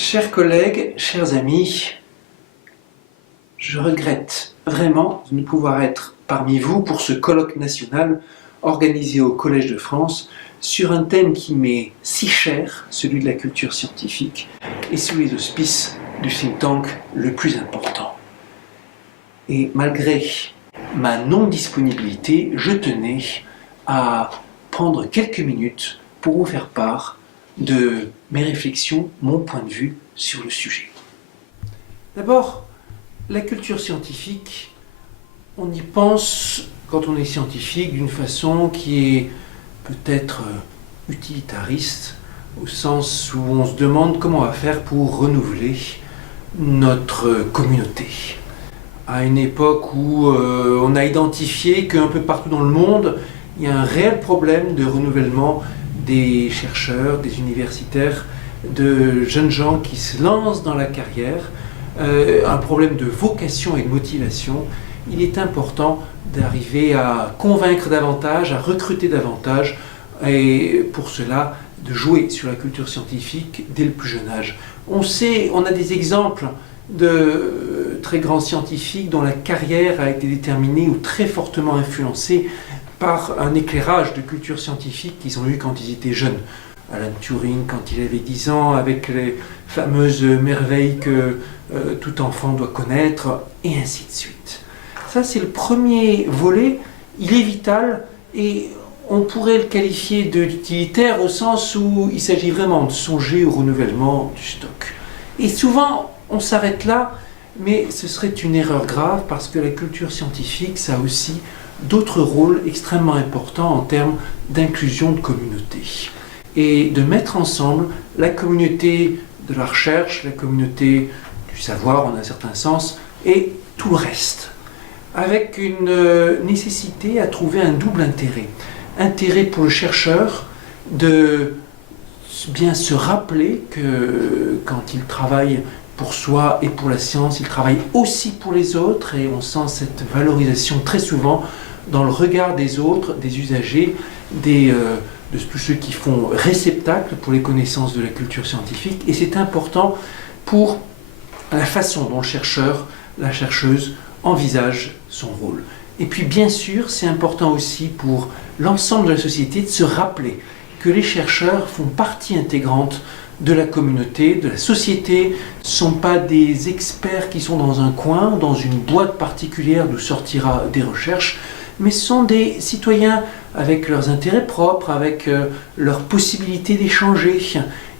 Chers collègues, chers amis, je regrette vraiment de ne pouvoir être parmi vous pour ce colloque national organisé au Collège de France sur un thème qui m'est si cher, celui de la culture scientifique, et sous les auspices du think tank le plus important. Et malgré ma non-disponibilité, je tenais à prendre quelques minutes pour vous faire part de mes réflexions, mon point de vue sur le sujet. D'abord, la culture scientifique, on y pense quand on est scientifique d'une façon qui est peut-être utilitariste, au sens où on se demande comment on va faire pour renouveler notre communauté. À une époque où on a identifié qu'un peu partout dans le monde, il y a un réel problème de renouvellement des chercheurs, des universitaires, de jeunes gens qui se lancent dans la carrière, un problème de vocation et de motivation. Il est important d'arriver à convaincre davantage, à recruter davantage, et pour cela, de jouer sur la culture scientifique dès le plus jeune âge. On a des exemples de très grands scientifiques dont la carrière a été déterminée ou très fortement influencée par un éclairage de culture scientifique qu'ils ont eu quand ils étaient jeunes. Alan Turing, quand il avait 10 ans, avec les fameuses merveilles que tout enfant doit connaître, et ainsi de suite. Ça, c'est le premier volet. Il est vital et on pourrait le qualifier d'utilitaire au sens où il s'agit vraiment de songer au renouvellement du stock. Et souvent, on s'arrête là, mais ce serait une erreur grave parce que la culture scientifique, ça a aussi d'autres rôles extrêmement importants en termes d'inclusion de communauté. Et de mettre ensemble la communauté de la recherche, la communauté du savoir en un certain sens, et tout le reste, avec une nécessité à trouver un double intérêt. Intérêt pour le chercheur de bien se rappeler que quand il travaille pour soi et pour la science, il travaille aussi pour les autres, et on sent cette valorisation très souvent dans le regard des autres, des usagers, de tous ceux qui font réceptacle pour les connaissances de la culture scientifique, et c'est important pour la façon dont le chercheur, la chercheuse envisage son rôle. Et puis bien sûr, c'est important aussi pour l'ensemble de la société de se rappeler que les chercheurs font partie intégrante de la communauté, de la société. Ce ne sont pas des experts qui sont dans un coin, dans une boîte particulière d'où sortira des recherches, mais ce sont des citoyens avec leurs intérêts propres, avec leurs possibilités d'échanger,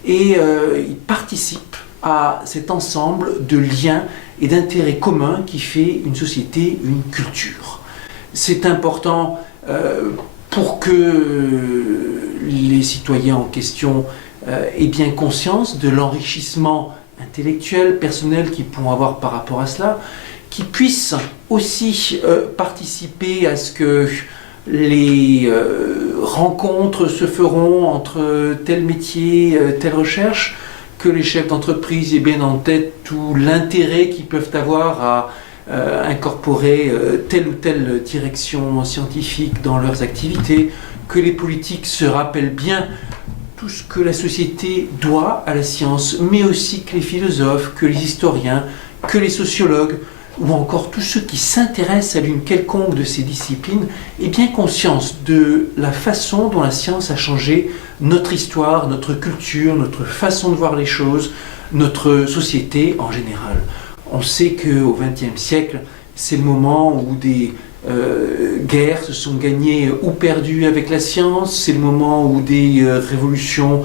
et ils participent à cet ensemble de liens et d'intérêts communs qui fait une société, une culture. C'est important pour que les citoyens en question aient bien conscience de l'enrichissement intellectuel, personnel qu'ils pourront avoir par rapport à cela, qui puissent aussi participer à ce que les rencontres se feront entre tel métier, telle recherche, que les chefs d'entreprise aient bien en tête tout l'intérêt qu'ils peuvent avoir à incorporer telle ou telle direction scientifique dans leurs activités, que les politiques se rappellent bien tout ce que la société doit à la science, mais aussi que les philosophes, que les historiens, que les sociologues, ou encore tous ceux qui s'intéressent à l'une quelconque de ces disciplines, aient bien conscience de la façon dont la science a changé notre histoire, notre culture, notre façon de voir les choses, notre société en général. On sait qu'au XXe siècle, c'est le moment où des guerres se sont gagnées ou perdues avec la science, c'est le moment où des révolutions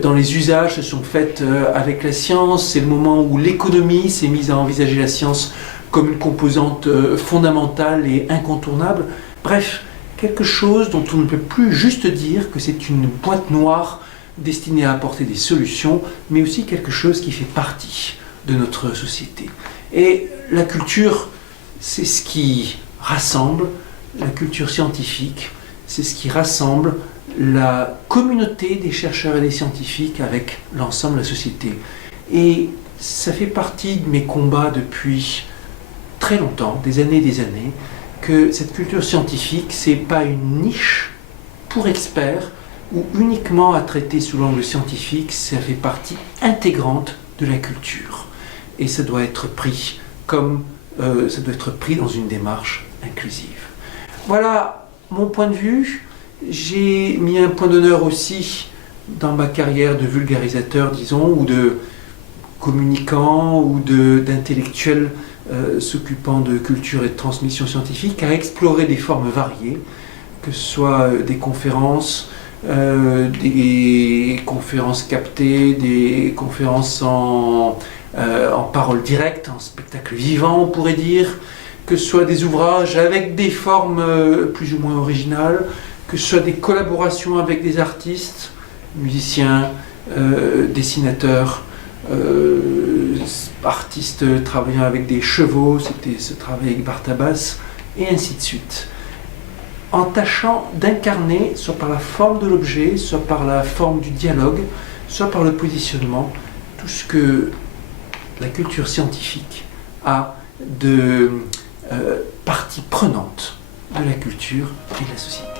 dans les usages se sont faites avec la science, c'est le moment où l'économie s'est mise à envisager la science comme une composante fondamentale et incontournable. Bref, quelque chose dont on ne peut plus juste dire que c'est une boîte noire destinée à apporter des solutions, mais aussi quelque chose qui fait partie de notre société. Et la culture, c'est ce qui rassemble, la culture scientifique, c'est ce qui rassemble la communauté des chercheurs et des scientifiques avec l'ensemble de la société. Et ça fait partie de mes combats depuis très longtemps, des années, que cette culture scientifique, c'est pas une niche pour experts ou uniquement à traiter sous l'angle scientifique, ça fait partie intégrante de la culture. Et ça doit être pris comme ça doit être pris dans une démarche inclusive. Voilà mon point de vue. J'ai mis un point d'honneur aussi dans ma carrière de vulgarisateur, disons, ou de communicant, ou d'intellectuel s'occupant de culture et de transmission scientifique, à explorer des formes variées, que ce soit des conférences captées, des conférences en parole directe, en spectacle vivant, on pourrait dire, que ce soit des ouvrages avec des formes plus ou moins originales, que ce soit des collaborations avec des artistes, musiciens, dessinateurs, artistes travaillant avec des chevaux, c'était ce travail avec Bartabas, et ainsi de suite. En tâchant d'incarner, soit par la forme de l'objet, soit par la forme du dialogue, soit par le positionnement, tout ce que la culture scientifique a de partie prenante de la culture et de la société.